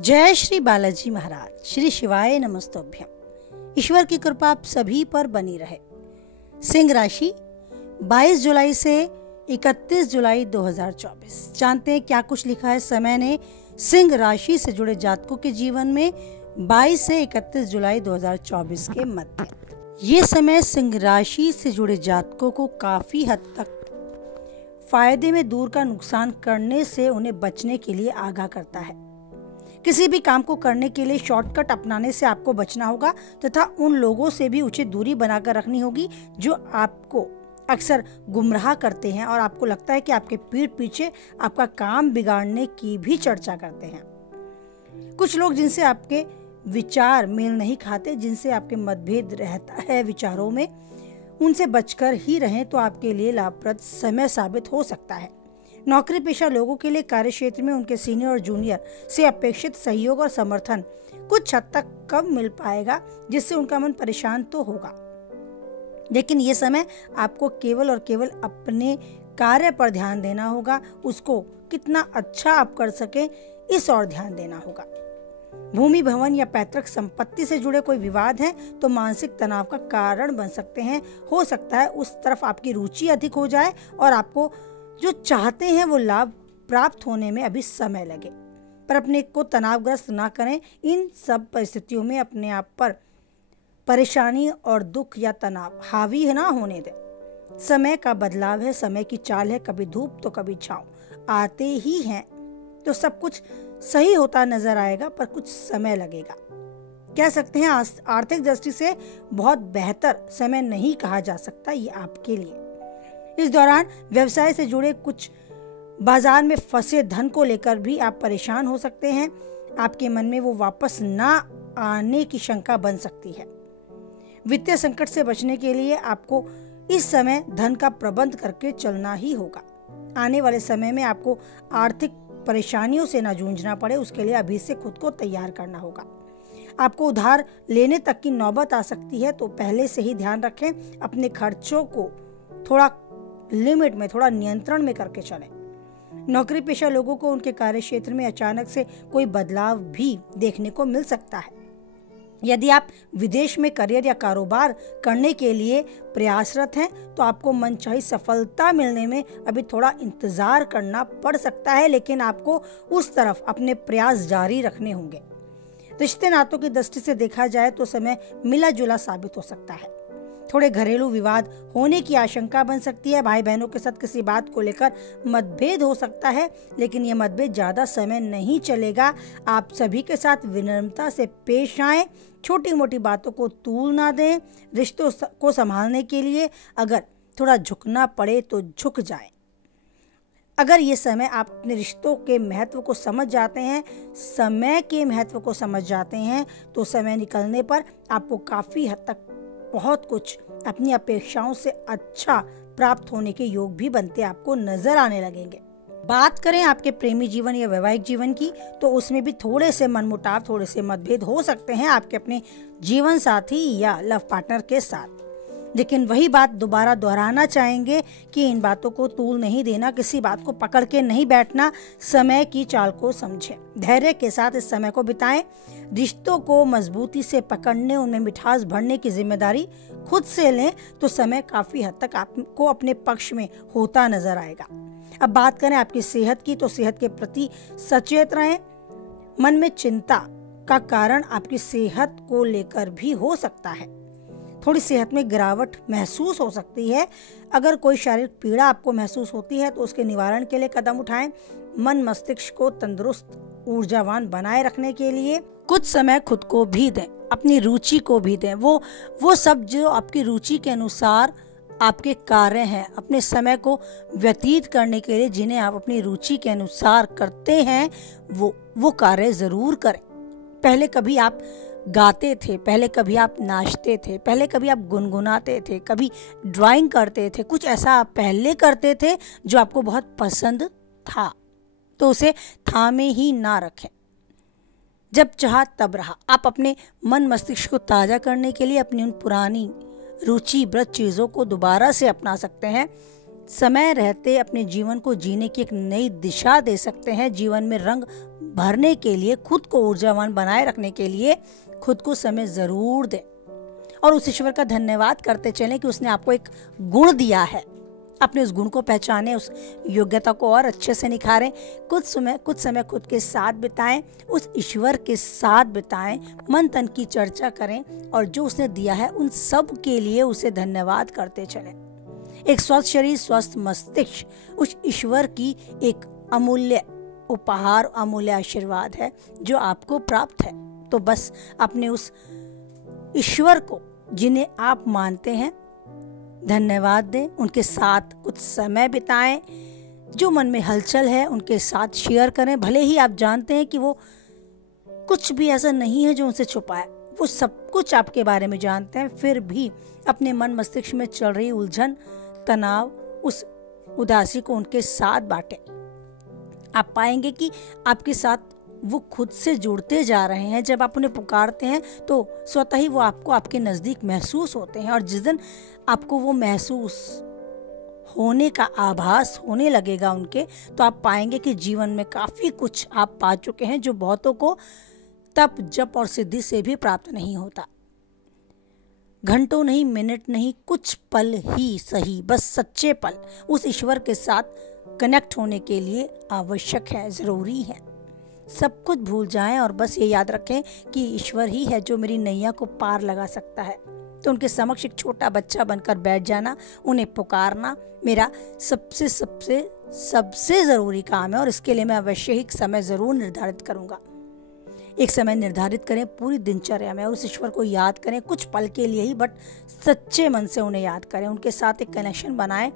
जय श्री बालाजी महाराज, श्री शिवाय नमस्तोभ्यम। ईश्वर की कृपा आप सभी पर बनी रहे। सिंह राशि 22 जुलाई से 31 जुलाई 2024। जानते हैं क्या कुछ लिखा है समय ने सिंह राशि से जुड़े जातकों के जीवन में 22 से 31 जुलाई 2024 के मध्य। ये समय सिंह राशि से जुड़े जातकों को काफी हद तक फायदे में दूर का नुकसान करने से उन्हें बचने के लिए आगाह करता है। किसी भी काम को करने के लिए शॉर्टकट अपनाने से आपको बचना होगा तथा उन लोगों से भी उचित दूरी बनाकर रखनी होगी जो आपको अक्सर गुमराह करते हैं और आपको लगता है कि आपके पीठ पीछे आपका काम बिगाड़ने की भी चर्चा करते हैं। कुछ लोग जिनसे आपके विचार मेल नहीं खाते, जिनसे आपके मतभेद रहता है विचारों में, उनसे बचकर ही रहें तो आपके लिए लाभप्रद समय साबित हो सकता है। नौकरी पेशा लोगों के लिए कार्य क्षेत्र में उनके सीनियर और जूनियर से अपेक्षित सहयोग और समर्थन कुछ हद तक कम मिल पाएगा, जिससे उनका मन परेशान तो होगा, लेकिन ये समय आपको केवल और केवल अपने कार्य पर ध्यान देना होगा। उसको कितना अच्छा आप कर सके इस और ध्यान देना होगा। भूमि भवन या पैतृक संपत्ति से जुड़े कोई विवाद हैं तो मानसिक तनाव का कारण बन सकते हैं। हो सकता है उस तरफ आपकी रुचि अधिक हो जाए और आपको जो चाहते हैं वो लाभ प्राप्त होने में अभी समय लगे, पर अपने को तनावग्रस्त ना करें। इन सब परिस्थितियों में अपने आप पर परेशानी और दुख या तनाव हावी ना होने दें। समय का बदलाव है, समय की चाल है, कभी धूप तो कभी छांव आते ही हैं, तो सब कुछ सही होता नजर आएगा, पर कुछ समय लगेगा। कह सकते हैं आर्थिक दृष्टि से बहुत बेहतर समय नहीं कहा जा सकता ये आपके लिए। इस दौरान व्यवसाय से जुड़े कुछ बाजार में फंसे धन को लेकर भी आप परेशान हो सकते हैं। आपके मन में वो वापस ना आने की शंका बन सकती है। वित्तीय संकट से बचने के लिए आपको इस समय धन का प्रबंध करके चलना ही होगा। आने वाले समय में आपको आर्थिक परेशानियों से ना जूझना पड़े, उसके लिए अभी से खुद को तैयार करना होगा। आपको उधार लेने तक की नौबत आ सकती है, तो पहले से ही ध्यान रखें, अपने खर्चों को थोड़ा लिमिट में, थोड़ा नियंत्रण में करके चलें। नौकरी पेशा लोगों को उनके कार्य क्षेत्र में अचानक से कोई बदलाव भी देखने को मिल सकता है। यदि आप विदेश में करियर या कारोबार करने के लिए प्रयासरत हैं तो आपको मनचाही सफलता मिलने में अभी थोड़ा इंतजार करना पड़ सकता है, लेकिन आपको उस तरफ अपने प्रयास जारी रखने होंगे। रिश्ते नातों की दृष्टि से देखा जाए तो समय मिला जुला साबित हो सकता है। थोड़े घरेलू विवाद होने की आशंका बन सकती है। भाई बहनों के साथ किसी बात को लेकर मतभेद हो सकता है, लेकिन यह मतभेद ज्यादा समय नहीं चलेगा। आप सभी के साथ विनम्रता से पेश आएं, छोटी मोटी बातों को तूल ना दें। रिश्तों को संभालने के लिए अगर थोड़ा झुकना पड़े तो झुक जाएं। अगर ये समय आप अपने रिश्तों के महत्व को समझ जाते हैं, समय के महत्व को समझ जाते हैं, तो समय निकलने पर आपको काफी हद तक बहुत कुछ अपनी अपेक्षाओं से अच्छा प्राप्त होने के योग भी बनते आपको नजर आने लगेंगे। बात करें आपके प्रेमी जीवन या वैवाहिक जीवन की, तो उसमें भी थोड़े से मनमुटाव, थोड़े से मतभेद हो सकते हैं आपके अपने जीवन साथी या लव पार्टनर के साथ, लेकिन वही बात दोबारा दोहराना चाहेंगे कि इन बातों को तूल नहीं देना, किसी बात को पकड़ के नहीं बैठना, समय की चाल को समझें, धैर्य के साथ इस समय को बिताएं। रिश्तों को मजबूती से पकड़ने, उनमें मिठास भरने की जिम्मेदारी खुद से लें तो समय काफी हद तक आपको अपने पक्ष में होता नजर आएगा। अब बात करें आपकी सेहत की, तो सेहत के प्रति सचेत रहें। मन में चिंता का कारण आपकी सेहत को लेकर भी हो सकता है। थोड़ी सेहत में गिरावट महसूस हो सकती है। अगर कोई शारीरिक पीड़ा आपको महसूस होती है तो उसके निवारण के लिए कदम उठाएं। मन मस्तिष्क को तंदुरुस्त, ऊर्जावान बनाए रखने के लिए कुछ समय खुद को भी दें, अपनी रुचि को भी दें। वो सब जो आपकी रुचि के अनुसार आपके कार्य हैं, अपने समय को व्यतीत करने के लिए जिन्हें आप अपनी रुचि के अनुसार करते हैं, वो कार्य जरूर करें। पहले कभी आप गाते थे, पहले कभी आप नाचते थे, पहले कभी आप गुनगुनाते थे, कभी ड्राइंग करते थे, कुछ ऐसा आप पहले करते थे जो आपको बहुत पसंद था, तो उसे थामे ही ना रखें। जब चाहा तब रहा। आप अपने मन मस्तिष्क को ताज़ा करने के लिए अपनी उन पुरानी रुचिप्रद चीज़ों को दोबारा से अपना सकते हैं। समय रहते अपने जीवन को जीने की एक नई दिशा दे सकते हैं। जीवन में रंग भरने के लिए, खुद को ऊर्जावान बनाए रखने के लिए खुद को समय जरूर दें और उस ईश्वर का धन्यवाद करते चलें कि उसने आपको एक गुण दिया है। अपने उस गुण को पहचानें, उस योग्यता को और अच्छे से निखारें। कुछ समय खुद के साथ बिताएं, उस ईश्वर के साथ बिताएं, मन तन की चर्चा करें और जो उसने दिया है उन सब के लिए उसे धन्यवाद करते चलें। एक स्वस्थ शरीर, स्वस्थ मस्तिष्क उस ईश्वर की एक अमूल्य उपहार, अमूल्य आशीर्वाद है जो आपको प्राप्त है। तो बस अपने उस ईश्वर को, जिन्हें आप मानते हैं, धन्यवाद दें, उनके साथ कुछ समय बिताएं, जो मन में हलचल है उनके साथ शेयर करें। भले ही आप जानते हैं कि वो कुछ भी ऐसा नहीं है जो उनसे छुपाए, वो सब कुछ आपके बारे में जानते हैं, फिर भी अपने मन मस्तिष्क में चल रही उलझन, तनाव, उस उदासी को उनके साथ बांटें। आप पाएंगे कि आपके साथ वो खुद से जुड़ते जा रहे हैं। जब आप उन्हें पुकारते हैं तो स्वतः ही वो आपको आपके नज़दीक महसूस होते हैं और जिस दिन आपको वो महसूस होने का आभास होने लगेगा उनके, तो आप पाएंगे कि जीवन में काफ़ी कुछ आप पा चुके हैं जो बहुतों को तप, जप और सिद्धि से भी प्राप्त नहीं होता। घंटों नहीं, मिनट नहीं, कुछ पल ही सही, बस सच्चे पल उस ईश्वर के साथ कनेक्ट होने के लिए आवश्यक है, ज़रूरी है। सब कुछ भूल जाएं और बस ये याद रखें कि ईश्वर ही है जो मेरी नैया को पार लगा सकता है। तो उनके समक्ष एक छोटा बच्चा बनकर बैठ जाना, उन्हें पुकारना मेरा सबसे सबसे सबसे ज़रूरी काम है और इसके लिए मैं अवश्य ही समय ज़रूर निर्धारित करूँगा। एक समय निर्धारित करें पूरी दिनचर्या में और उस ईश्वर को याद करें, कुछ पल के लिए ही, बट सच्चे मन से उन्हें याद करें, उनके साथ एक कनेक्शन बनाएं।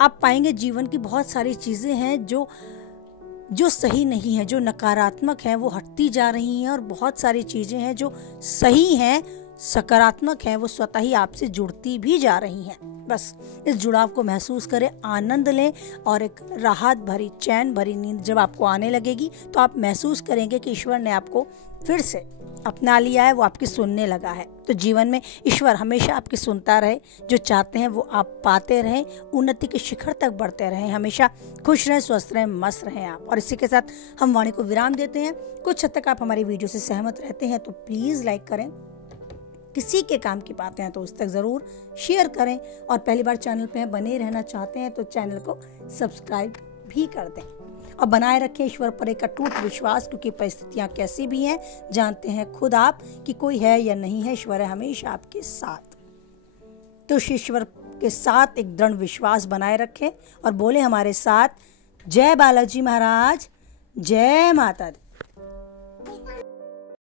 आप पाएंगे जीवन की बहुत सारी चीज़ें हैं जो सही नहीं है, जो नकारात्मक है, वो हटती जा रही हैं और बहुत सारी चीज़ें हैं जो सही हैं, सकारात्मक हैं, वो स्वतः ही आपसे जुड़ती भी जा रही हैं। बस इस जुड़ाव को महसूस करें, आनंद लें और एक राहत भरी, चैन भरी नींद जब आपको आने लगेगी तो आप महसूस करेंगे कि ईश्वर ने आपको फिर से अपना लिया है, वो आपकी सुनने लगा है। तो जीवन में ईश्वर हमेशा आपकी सुनता रहे, जो चाहते हैं वो आप पाते रहें, उन्नति के शिखर तक बढ़ते रहें, हमेशा खुश रहें, स्वस्थ रहें, मस्त रहें आप। और इसी के साथ हम वाणी को विराम देते हैं। कुछ हद तक आप हमारी वीडियो से सहमत रहते हैं तो प्लीज़ लाइक करें, किसी के काम की बातें हैं तो उस तक ज़रूर शेयर करें और पहली बार चैनल पे बने रहना चाहते हैं तो चैनल को सब्सक्राइब भी कर दें और बनाए रखें ईश्वर पर एक अटूट विश्वास, क्योंकि परिस्थितियाँ कैसी भी हैं जानते हैं खुद आप कि कोई है या नहीं है, ईश्वर है हमेशा आपके साथ। तो ईश्वर के साथ एक दृढ़ विश्वास बनाए रखें और बोले हमारे साथ, जय बालाजी महाराज, जय माता दी।